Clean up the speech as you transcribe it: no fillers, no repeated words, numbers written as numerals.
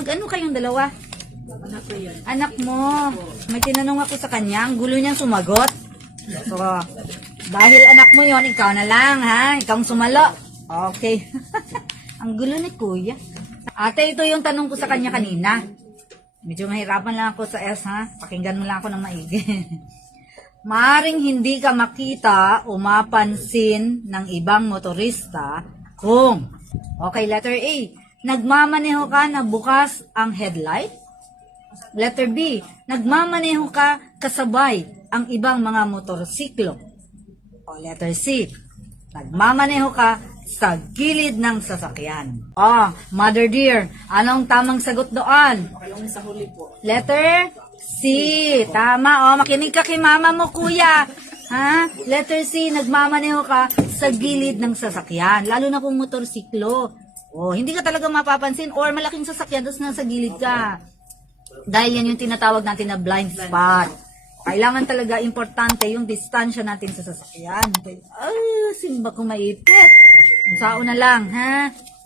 Mag-ano kayong dalawa? Anak ko yan. Anak mo. May tinanong ako sa kanya, ang gulo niyang sumagot. So, dahil anak mo yon, ikaw na lang, ha? Ikaw ang sumalo. Okay. Ang gulo ni kuya. Ate, ito yung tanong ko sa kanya kanina. Medyo mahirapan lang ako sa S, ha? Pakinggan mo lang ako ng maigi. Maaring hindi ka makita o mapansin ng ibang motorista kung, okay, letter A, nagmamaneho ka na bukas ang headlight. Letter B, nagmamaneho ka kasabay ang ibang mga motorsiklo. O letter C, nagmamaneho ka sa gilid ng sasakyan. Oh, mother dear, anong tamang sagot doon? Yung sa huli po. Letter C. Tama. Oh, makinig ka kay mama mo, kuya. Ha? Letter C, nagmamaneho ka sa gilid ng sasakyan. Lalo na kung motorsiklo. Oh, hindi ka talaga mapapansin or malaking sasakyan tapos nasa gilid ka. Dahil yan yung tinatawag natin na blind spot. Kailangan talaga importante yung distansya natin sa sasakyan. Simba kung maipit. Sao na lang, ha?